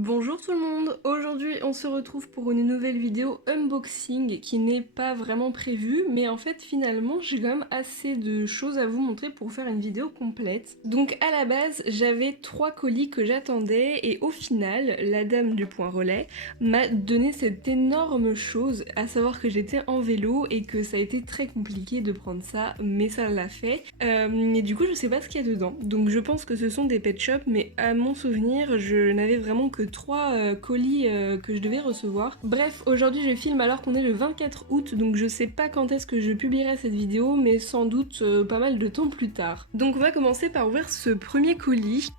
Bonjour tout le monde, aujourd'hui on se retrouve pour une nouvelle vidéo unboxing qui n'est pas vraiment prévue, mais en fait finalement j'ai quand même assez de choses à vous montrer pour faire une vidéo complète. Donc à la base j'avais 3 colis que j'attendais et au final la dame du point relais m'a donné cette énorme chose, à savoir que j'étais en vélo et que ça a été très compliqué de prendre ça, mais ça l'a fait. Et du coup je sais pas ce qu'il y a dedans, donc je pense que ce sont des pet shops, mais à mon souvenir je n'avais vraiment que 3 colis que je devais recevoir. Bref, aujourd'hui je filme alors qu'on est le 24 août, donc je sais pas quand est-ce que je publierai cette vidéo, mais sans doute pas mal de temps plus tard. Donc on va commencer par ouvrir ce premier colis.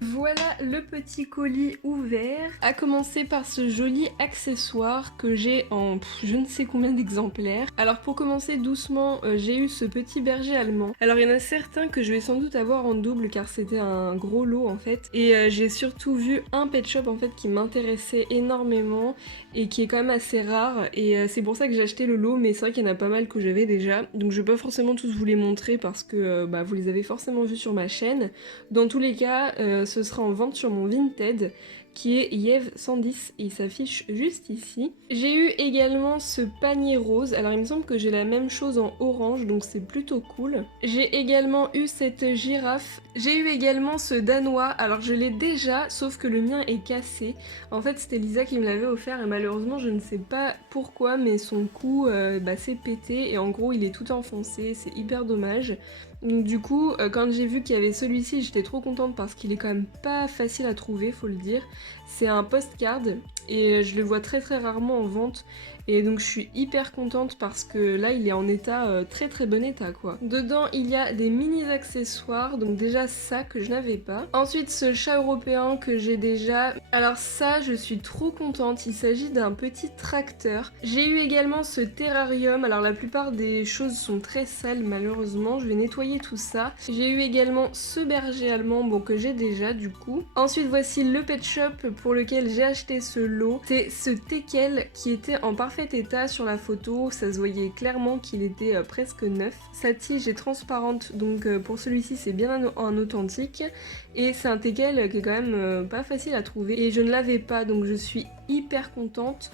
Voilà le petit colis ouvert, à commencer par ce joli accessoire que j'ai en je ne sais combien d'exemplaires. Alors pour commencer doucement, j'ai eu ce petit berger allemand. Alors il y en a certains que je vais sans doute avoir en double car c'était un gros lot en fait. Et j'ai surtout vu un pet shop en fait qui m'intéressait énormément et qui est quand même assez rare. Et c'est pour ça que j'ai acheté le lot, mais c'est vrai qu'il y en a pas mal que j'avais déjà. Donc je vais pas forcément tous vous les montrer parce que vous les avez forcément vus sur ma chaîne. Dans tous les cas, ce sera en vente sur mon Vinted qui est Yev 110 et il s'affiche juste ici. J'ai eu également ce panier rose, alors il me semble que j'ai la même chose en orange donc c'est plutôt cool. J'ai également eu cette girafe, j'ai eu également ce danois, alors je l'ai déjà sauf que le mien est cassé. En fait c'était Lisa qui me l'avait offert et malheureusement je ne sais pas pourquoi mais son cou s'est pété et en gros il est tout enfoncé, c'est hyper dommage. Donc du coup, quand j'ai vu qu'il y avait celui-ci, j'étais trop contente parce qu'il est quand même pas facile à trouver, faut le dire. C'est un postcard et je le vois très très rarement en vente et donc je suis hyper contente parce que là il est en état très très bon état quoi. Dedans il y a des mini accessoires, donc déjà ça que je n'avais pas. Ensuite ce chat européen que j'ai déjà, alors ça je suis trop contente, il s'agit d'un petit tracteur. J'ai eu également ce terrarium, alors la plupart des choses sont très sales malheureusement, je vais nettoyer tout ça. J'ai eu également ce berger allemand, bon que j'ai déjà du coup. Ensuite voici le pet shop pour lequel j'ai acheté ce lot, c'est ce teckel qui était en parfait état sur la photo, ça se voyait clairement qu'il était presque neuf. Sa tige est transparente donc pour celui-ci c'est bien un authentique et c'est un teckel qui est quand même pas facile à trouver et je ne l'avais pas donc je suis hyper contente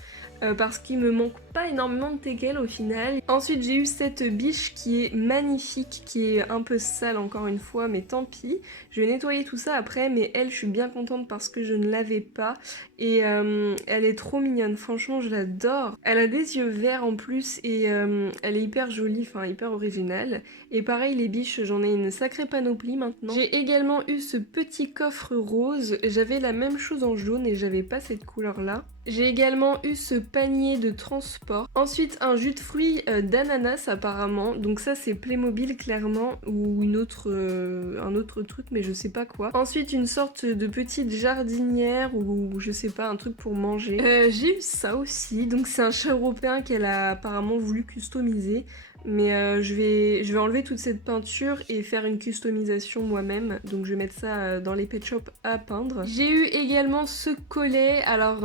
parce qu'il me manque pas énormément de teckel au final. Ensuite j'ai eu cette biche qui est magnifique, qui est un peu sale encore une fois mais tant pis. Je vais nettoyer tout ça après mais elle je suis bien contente parce que je ne l'avais pas et elle est trop mignonne, franchement je l'adore. Elle a des yeux verts en plus et elle est hyper jolie, enfin hyper originale. Et pareil les biches j'en ai une sacrée panoplie maintenant. J'ai également eu ce petit coffre rose, j'avais la même chose en jaune et j'avais pas cette couleur là. J'ai également eu ce panier de transport. Ensuite un jus de fruits d'ananas apparemment. Donc ça c'est Playmobil clairement ou un autre truc mais je sais pas quoi. Ensuite une sorte de petite jardinière ou je sais pas, un truc pour manger. J'ai eu ça aussi. Donc c'est un chat européen qu'elle a apparemment voulu customiser. Mais je vais enlever toute cette peinture et faire une customisation moi-même. Donc je vais mettre ça dans les pet shops à peindre. J'ai eu également ce collet. Alors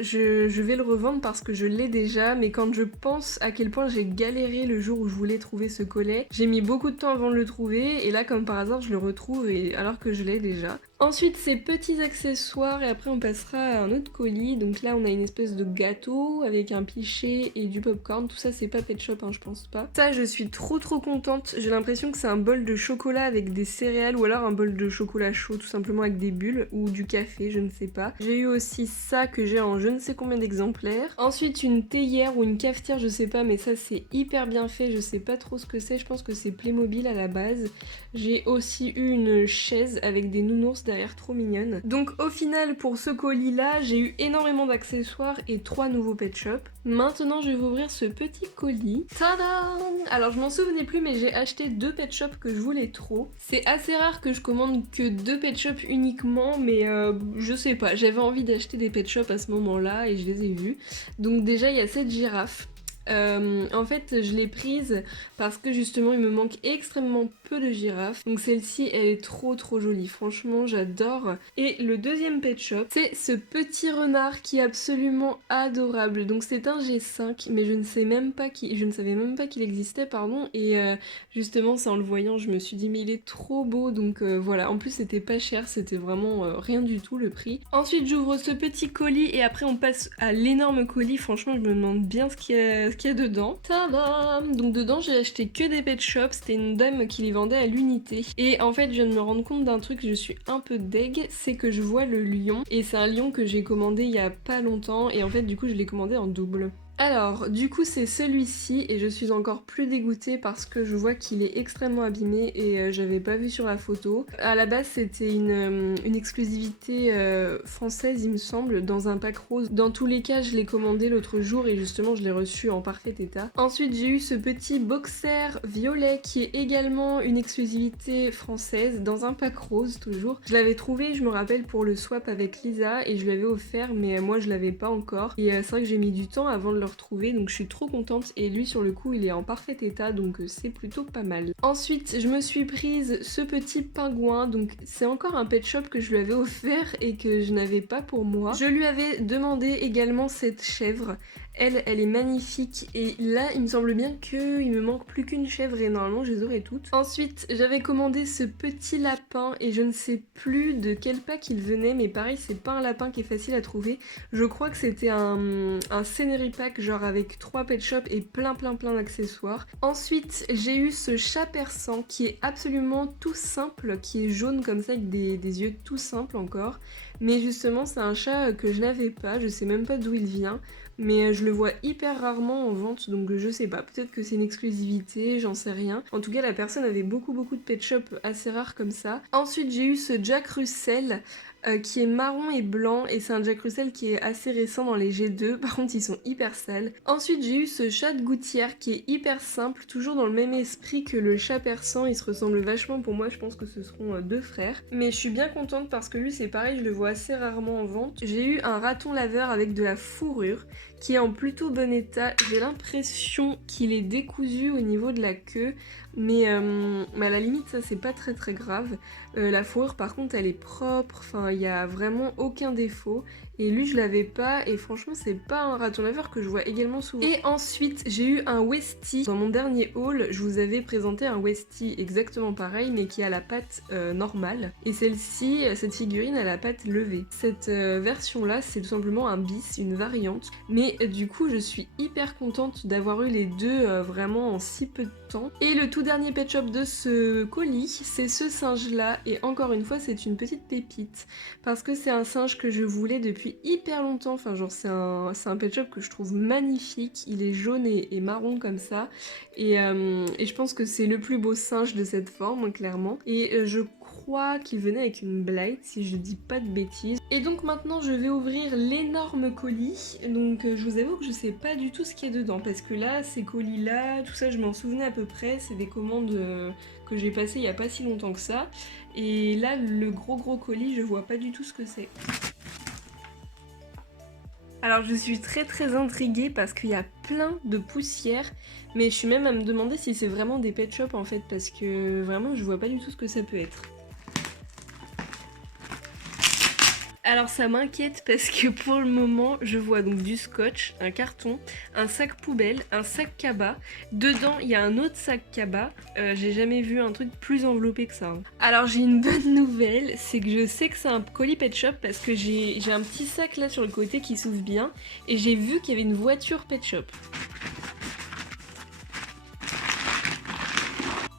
je vais le revendre parce que je l'ai déjà. Mais quand je pense à quel point j'ai galéré le jour où je voulais trouver ce collet, j'ai mis beaucoup de temps avant de le trouver. Et là comme par hasard je le retrouve alors que je l'ai déjà. Ensuite ces petits accessoires et après on passera à un autre colis. Donc là on a une espèce de gâteau avec un pichet et du popcorn. Tout ça c'est pas pet shop hein, je pense pas. Ça je suis trop contente. J'ai l'impression que c'est un bol de chocolat avec des céréales ou alors un bol de chocolat chaud tout simplement avec des bulles ou du café, je ne sais pas. J'ai eu aussi ça que j'ai en je ne sais combien d'exemplaires. Ensuite une théière ou une cafetière je sais pas mais ça c'est hyper bien fait. Je sais pas trop ce que c'est, je pense que c'est Playmobil à la base. J'ai aussi eu une chaise avec des nounours derrière trop mignonnes. Donc au final pour ce colis là j'ai eu énormément d'accessoires et 3 nouveaux pet shops. Maintenant je vais vous ouvrir ce petit colis. Tada! Alors je m'en souvenais plus mais j'ai acheté 2 pet shops que je voulais trop. C'est assez rare que je commande que 2 pet shops uniquement mais je sais pas, j'avais envie d'acheter des pet shops à ce moment là et je les ai vus. Donc déjà il y a cette girafe. En fait, je l'ai prise parce que justement, il me manque extrêmement peu de girafes. Donc celle-ci, elle est trop jolie. Franchement, j'adore. Et le deuxième pet shop, c'est ce petit renard qui est absolument adorable. Donc c'est un G5, mais je ne savais même pas qu'il existait, pardon. Et justement, c'est en le voyant, je me suis dit, mais il est trop beau. Donc voilà. En plus, c'était pas cher, c'était vraiment rien du tout le prix. Ensuite, j'ouvre ce petit colis et après, on passe à l'énorme colis. Franchement, je me demande bien ce qu'il y a dedans. Tadam! Donc dedans, j'ai acheté que des pet shops. C'était une dame qui les vendait à l'unité. Et en fait, je viens de me rendre compte d'un truc, je suis un peu deg, c'est que je vois le lion. Et c'est un lion que j'ai commandé il y a pas longtemps. Et en fait, du coup, je l'ai commandé en double. Alors, du coup, c'est celui-ci et je suis encore plus dégoûtée parce que je vois qu'il est extrêmement abîmé et j'avais pas vu sur la photo. À la base, c'était une exclusivité française, il me semble, dans un pack rose. Dans tous les cas, je l'ai commandé l'autre jour et justement, je l'ai reçu en parfait état. Ensuite, j'ai eu ce petit boxer violet qui est également une exclusivité française, dans un pack rose toujours. Je l'avais trouvé, je me rappelle, pour le swap avec Lisa et je lui avais offert, mais moi, je l'avais pas encore. Et c'est vrai que j'ai mis du temps avant de le retrouver, donc je suis trop contente. Et lui, sur le coup, il est en parfait état, donc c'est plutôt pas mal. Ensuite, je me suis prise ce petit pingouin, donc c'est encore un pet shop que je lui avais offert et que je n'avais pas pour moi. Je lui avais demandé également cette chèvre. Elle est magnifique et là il me semble bien qu'il me manque plus qu'une chèvre et normalement je les aurai toutes. Ensuite j'avais commandé ce petit lapin et je ne sais plus de quel pack il venait, mais pareil c'est pas un lapin qui est facile à trouver. Je crois que c'était un scenery pack genre avec 3 pet shops et plein d'accessoires. Ensuite j'ai eu ce chat persan qui est absolument tout simple, qui est jaune comme ça avec des yeux tout simples encore. Mais justement c'est un chat que je n'avais pas, je sais même pas d'où il vient. Mais je le vois hyper rarement en vente, donc je sais pas, peut-être que c'est une exclusivité, j'en sais rien. En tout cas, la personne avait beaucoup de pet shops assez rares comme ça. Ensuite, j'ai eu ce Jack Russell qui est marron et blanc, et c'est un Jack Russell qui est assez récent dans les G2, par contre ils sont hyper sales. Ensuite j'ai eu ce chat de gouttière qui est hyper simple, toujours dans le même esprit que le chat persan, ils se ressemblent vachement, pour moi je pense que ce seront deux frères. Mais je suis bien contente parce que lui c'est pareil, je le vois assez rarement en vente. J'ai eu un raton laveur avec de la fourrure, qui est en plutôt bon état, j'ai l'impression qu'il est décousu au niveau de la queue, mais à la limite ça c'est pas très grave. La fourrure par contre elle est propre, enfin il y a vraiment aucun défaut. Et lui je l'avais pas et franchement c'est pas un raton laveur que je vois également souvent. Et ensuite j'ai eu un Westie. Dans mon dernier haul je vous avais présenté un Westie exactement pareil mais qui a la patte normale. Et celle-ci, cette figurine a la patte levée. Cette version là c'est tout simplement un bis, une variante. Mais du coup je suis hyper contente d'avoir eu les deux vraiment en si peu de temps. Et le tout dernier pet shop de ce colis c'est ce singe là. Et encore une fois c'est une petite pépite. Parce que c'est un singe que je voulais depuis hyper longtemps, enfin genre c'est un pet shop que je trouve magnifique, il est jaune et marron comme ça et je pense que c'est le plus beau singe de cette forme clairement et je crois qu'il venait avec une blight si je dis pas de bêtises. Et donc maintenant je vais ouvrir l'énorme colis, donc je vous avoue que je sais pas du tout ce qu'il y a dedans parce que là ces colis là, tout ça je m'en souvenais à peu près, c'est des commandes que j'ai passées il y a pas si longtemps que ça et là le gros colis je vois pas du tout ce que c'est. Alors je suis très intriguée parce qu'il y a plein de poussière, mais je suis même à me demander si c'est vraiment des pet shops en fait, parce que vraiment je vois pas du tout ce que ça peut être. Alors ça m'inquiète parce que pour le moment je vois donc du scotch, un carton, un sac poubelle, un sac cabas. Dedans il y a un autre sac cabas. J'ai jamais vu un truc plus enveloppé que ça. Hein. Alors j'ai une bonne nouvelle, c'est que je sais que c'est un colis pet shop parce que j'ai un petit sac là sur le côté qui s'ouvre bien et j'ai vu qu'il y avait une voiture pet shop.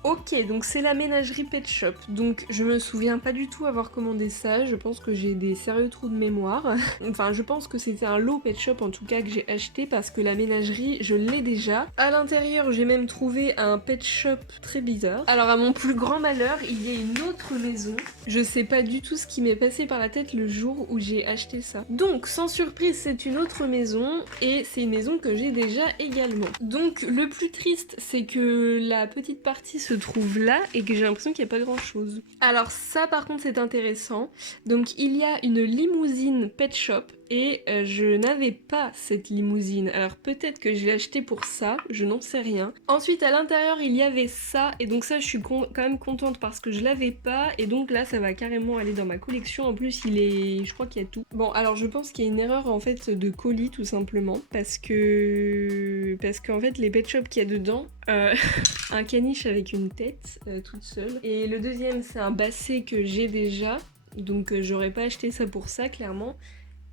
Ok, donc c'est la ménagerie Pet Shop, donc je me souviens pas du tout avoir commandé ça, je pense que j'ai des sérieux trous de mémoire. Enfin, je pense que c'était un lot Pet Shop en tout cas que j'ai acheté parce que la ménagerie, je l'ai déjà. À l'intérieur, j'ai même trouvé un Pet Shop très bizarre. Alors à mon plus grand malheur, il y a une autre maison. Je sais pas du tout ce qui m'est passé par la tête le jour où j'ai acheté ça. Donc, sans surprise, c'est une autre maison et c'est une maison que j'ai déjà également. Donc, le plus triste, c'est que la petite partie se trouve trouve là et que j'ai l'impression qu'il n'y a pas grand chose. Alors ça par contre c'est intéressant. Donc il y a une limousine Pet Shop et je n'avais pas cette limousine. Alors peut-être que je l'ai achetée pour ça, je n'en sais rien. Ensuite à l'intérieur il y avait ça et donc ça je suis quand même contente parce que je l'avais pas et donc là ça va carrément aller dans ma collection. En plus je crois qu'il y a tout. Bon alors je pense qu'il y a une erreur en fait de colis tout simplement parce qu'en fait les Pet Shop qu'il y a dedans, un caniche avec une tête toute seule et le deuxième c'est un basset que j'ai déjà donc j'aurais pas acheté ça pour ça clairement.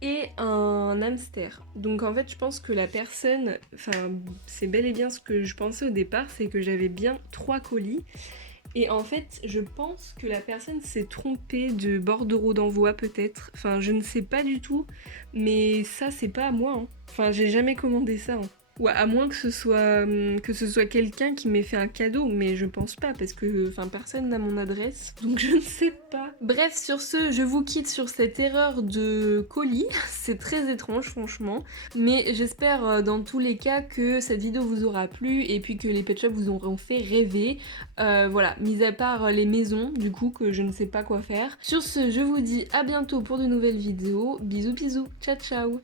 Et un hamster. Donc en fait je pense que la personne, enfin c'est bel et bien ce que je pensais au départ, c'est que j'avais bien 3 colis. Et en fait je pense que la personne s'est trompée de bordereau d'envoi peut-être. Enfin je ne sais pas du tout, mais ça c'est pas à moi. Hein. Enfin j'ai jamais commandé ça. Hein. Ou à moins que ce soit quelqu'un qui m'ait fait un cadeau, mais je pense pas parce que personne n'a mon adresse, donc je ne sais pas. Bref, sur ce, je vous quitte sur cette erreur de colis, c'est très étrange franchement, mais j'espère dans tous les cas que cette vidéo vous aura plu et puis que les pet shops vous auront fait rêver. Voilà, mis à part les maisons, du coup, que je ne sais pas quoi faire. Sur ce, je vous dis à bientôt pour de nouvelles vidéos. Bisous bisous, ciao ciao.